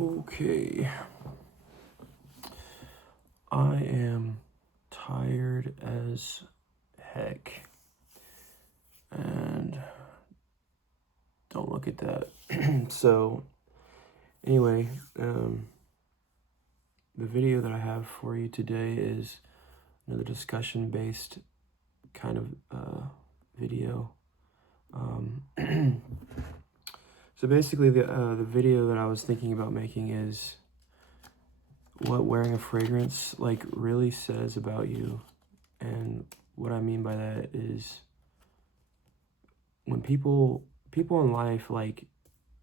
Okay. I am tired as heck. And don't look at that. So, anyway, the video that I have for you today is another discussion-based kind of video. So basically, the video that I was thinking about making is what wearing a fragrance like really says about you. And what I mean by that is when people in life, like,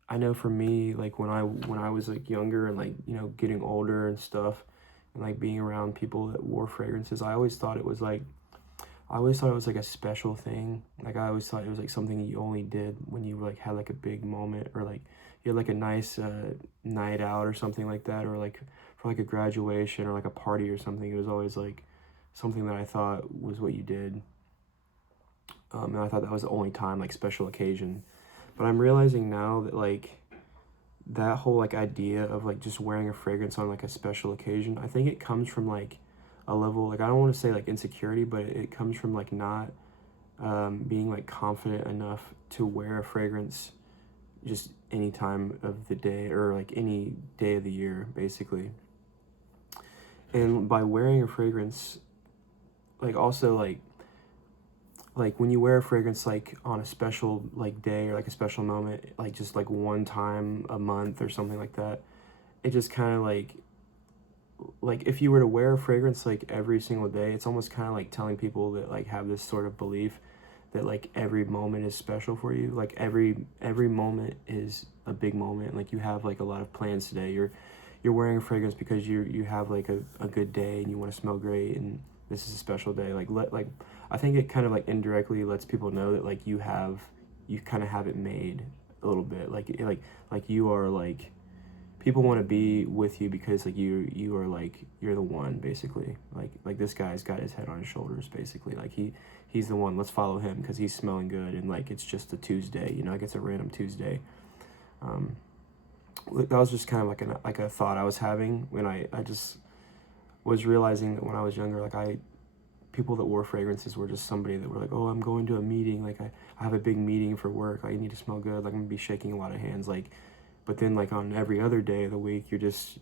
I know for me, like when I was like younger and like, getting older and stuff, and like being around people that wore fragrances, I always thought it was like a special thing. Like I always thought it was like something you only did when you like had like a big moment, or like you had like a nice night out or something like that, or like for like a graduation or like a party or something. It was always like something that I thought was what you did. And I thought that was the only time, like special occasion. But I'm realizing now that like that whole like idea of like just wearing a fragrance on like a special occasion, I think it comes from like a level, like I don't want to say like insecurity, but it comes from like not being like confident enough to wear a fragrance just any time of the day, or like any day of the year basically. And by wearing a fragrance, like also like when you wear a fragrance like on a special like day or like a special moment, like just like one time a month or something like that, it just kind of like if you were to wear a fragrance like every single day, it's almost kind of like telling people that like have this sort of belief that like every moment is special for you. Like every moment is a big moment. Like you have like a lot of plans today. You're wearing a fragrance because you have like a good day and you want to smell great, and this is a special day. Like I think it kind of like indirectly lets people know that like you kind of have it made a little bit. Like you are like, people want to be with you because like you are like, you're the one basically. Like this guy's got his head on his shoulders basically. Like he's the one. Let's follow him because he's smelling good, and like it's just a Tuesday. Like it's a random Tuesday. That was just kind of like a thought I was having when I just was realizing that when I was younger, like people that wore fragrances were just somebody that were like, oh, I'm going to a meeting, like I have a big meeting for work, I need to smell good, like I'm gonna be shaking a lot of hands, like. But then like on every other day of the week, you just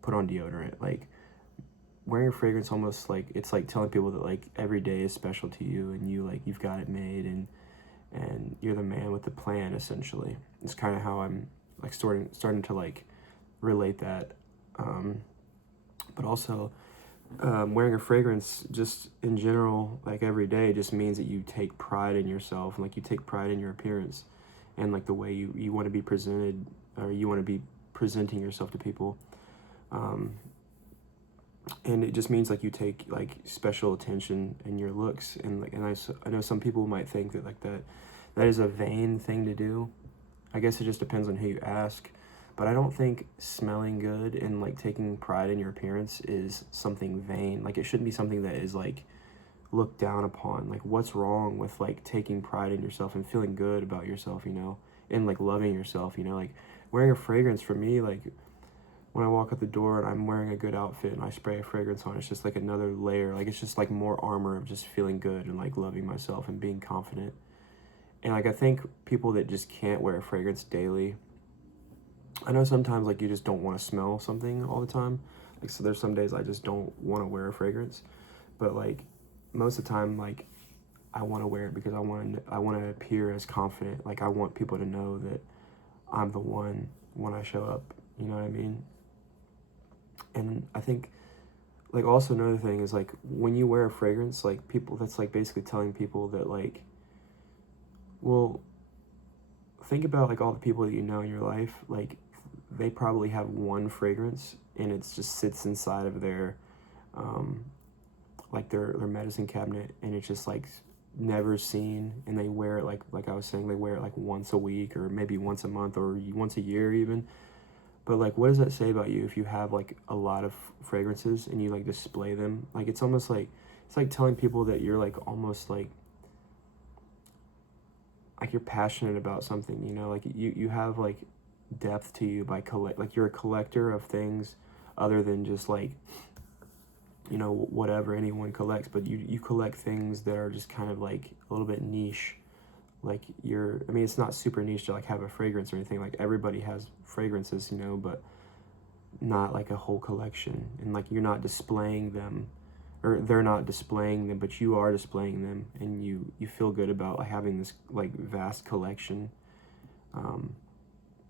put on deodorant. Like wearing a fragrance, almost like it's like telling people that like every day is special to you, and you've got it made, and you're the man with the plan essentially. It's kind of how I'm like starting to like relate that. But also wearing a fragrance just in general, like every day, just means that you take pride in yourself, and like you take pride in your appearance, and like the way you want to be presented, or you want to be presenting yourself to people. And it just means like you take like special attention in your looks, and like, and I know some people might think that like that is a vain thing to do. I guess it just depends on who you ask. But I don't think smelling good and like taking pride in your appearance is something vain. Like it shouldn't be something that is like looked down upon. Like what's wrong with like taking pride in yourself and feeling good about yourself, and like loving yourself, like wearing a fragrance for me, like when I walk out the door and I'm wearing a good outfit and I spray a fragrance on, it's just like another layer. Like it's just like more armor of just feeling good and like loving myself and being confident. And like I think people that just can't wear a fragrance daily, I know sometimes like you just don't want to smell something all the time. Like so there's some days I just don't want to wear a fragrance, but like most of the time, like I want to wear it because I want to appear as confident. Like I want people to know that I'm the one when I show up. You know what I mean? And I think like also another thing is like when you wear a fragrance, like people, that's like basically telling people that like, well, think about like all the people that you know in your life, like they probably have one fragrance, and it just sits inside of their like their medicine cabinet, and it's just like never seen, and they wear it like I was saying, they wear it like once a week or maybe once a month or once a year even. But like what does that say about you if you have like a lot of fragrances and you like display them? Like it's almost like, it's like telling people that you're like almost like you're passionate about something, like you have like depth to you by like you're a collector of things other than just like, you know, whatever anyone collects, but you collect things that are just kind of like a little bit niche. Like I mean, it's not super niche to like have a fragrance or anything. Like everybody has fragrances, you know, but not like a whole collection. And like you're not displaying them, or they're not displaying them, but you are displaying them, and you feel good about like having this like vast collection.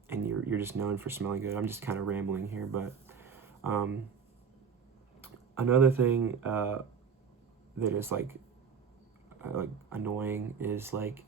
And you're just known for smelling good. I'm just kind of rambling here, but another thing that is like annoying is like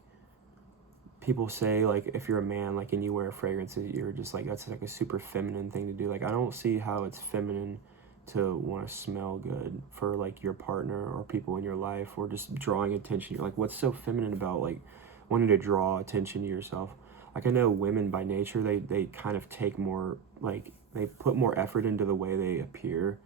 people say like if you're a man like and you wear a fragrance, you're just like that's like a super feminine thing to do. Like I don't see how it's feminine to want to smell good for like your partner or people in your life, or just drawing attention. You're like, what's so feminine about like wanting to draw attention to yourself? Like I know women by nature, they kind of take more, like they put more effort into the way they appear.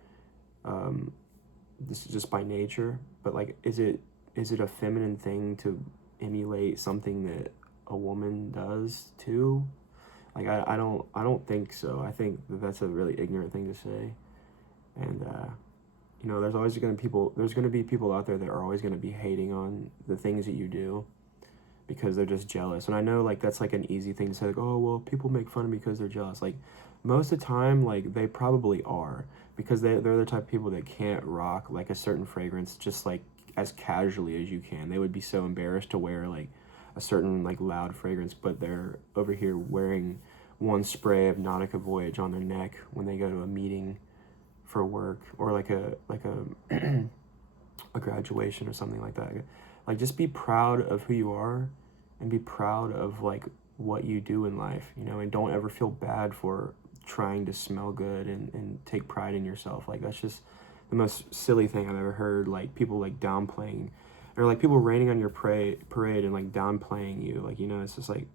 This is just by nature, but like is it a feminine thing to emulate something that a woman does too? Like I don't think so. I think that's a really ignorant thing to say. And you know, there's going to be people out there that are always going to be hating on the things that you do because they're just jealous. And I know like that's like an easy thing to say, like, oh well, people make fun of me because they're jealous. Like most of the time, like they probably are, because they're the type of people that can't rock like a certain fragrance just like as casually as you can. They would be so embarrassed to wear like a certain like loud fragrance, but they're over here wearing one spray of Nautica Voyage on their neck when they go to a meeting for work, or like a a graduation or something like that. Like just be proud of who you are and be proud of like what you do in life, you know, and don't ever feel bad for trying to smell good, and take pride in yourself. Like that's just the most silly thing I've ever heard. Like people like downplaying, or like people raining on your parade and like downplaying you. Like, you know, it's just like,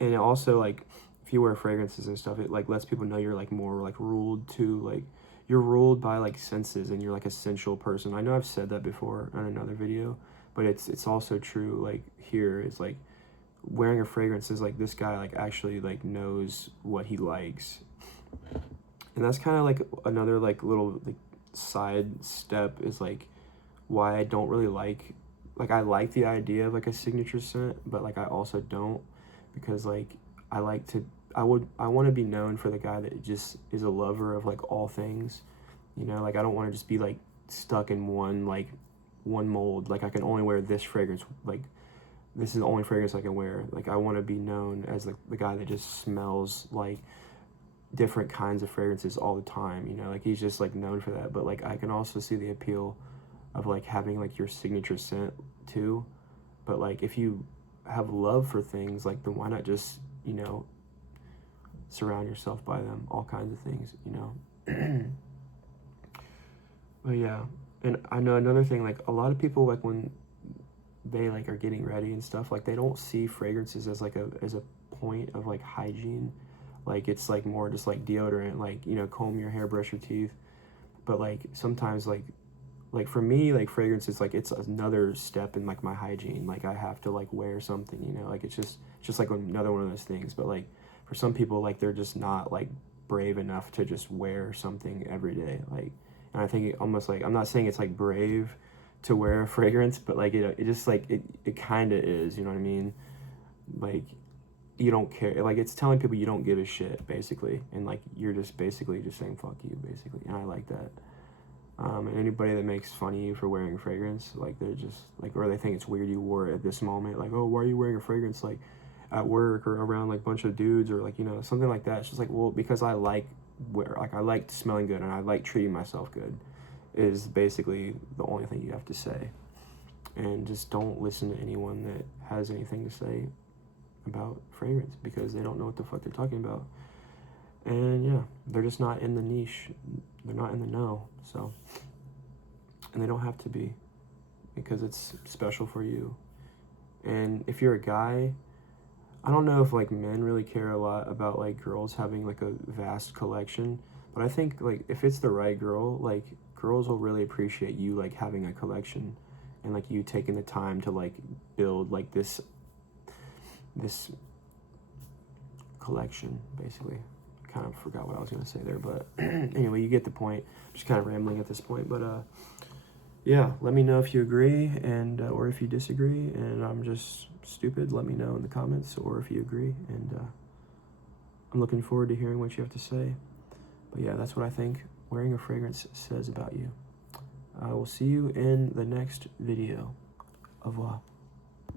and it also like if you wear fragrances and stuff, it like lets people know you're like more like ruled to, like you're ruled by like senses, and you're like a sensual person. I know I've said that before on another video, but it's also true. Like here, it's like wearing a fragrance is like this guy like actually like knows what he likes. And that's kind of like another like little like side step is like why I don't really like I like the idea of like a signature scent, but like I also don't, because like I want to be known for the guy that just is a lover of like all things, you know. Like I don't want to just be like stuck in one mold. Like I can only wear this fragrance, like this is the only fragrance I can wear. Like I want to be known as the guy that just smells like different kinds of fragrances all the time, you know. Like he's just like known for that. But like I can also see the appeal of like having like your signature scent too. But like if you have love for things, like then why not just, you know, surround yourself by them, all kinds of things, you know. But yeah, and I know another thing, like a lot of people, like when they like are getting ready and stuff, like they don't see fragrances as like as a point of like hygiene. Like it's like more just like deodorant, like, you know, comb your hair, brush your teeth. But like sometimes like for me, like fragrance is like it's another step in like my hygiene. Like I have to like wear something, you know, like it's just like another one of those things. But like for some people, like they're just not like brave enough to just wear something every day. Like, and I think it almost like, I'm not saying it's like brave to wear a fragrance, but like it just like it kind of is, you know what I mean? Like you don't care, like it's telling people you don't give a shit basically, and like you're just basically just saying fuck you basically. And I like that. And anybody that makes fun of you for wearing a fragrance, like they're just like, or they think it's weird you wore it at this moment, like, oh, why are you wearing a fragrance like at work or around like a bunch of dudes, or like, you know, something like that. It's just like, well, because I like I like smelling good and I like treating myself good, is basically the only thing you have to say. And just don't listen to anyone that has anything to say about fragrance, because they don't know what the fuck they're talking about. And yeah, they're just not in the niche. They're not in the know. So, and they don't have to be, because it's special for you. And if you're a guy, I don't know if like men really care a lot about like girls having like a vast collection, but I think like if it's the right girl, like girls will really appreciate you like having a collection, and like you taking the time to like build like this collection, basically. I kind of forgot what I was going to say there, but anyway, you get the point. I'm just kind of rambling at this point, but yeah, let me know if you agree and or if you disagree, and I'm just stupid. Let me know in the comments, or if you agree, and I'm looking forward to hearing what you have to say. But yeah, that's what I think wearing a fragrance says about you. I will see you in the next video. Au revoir.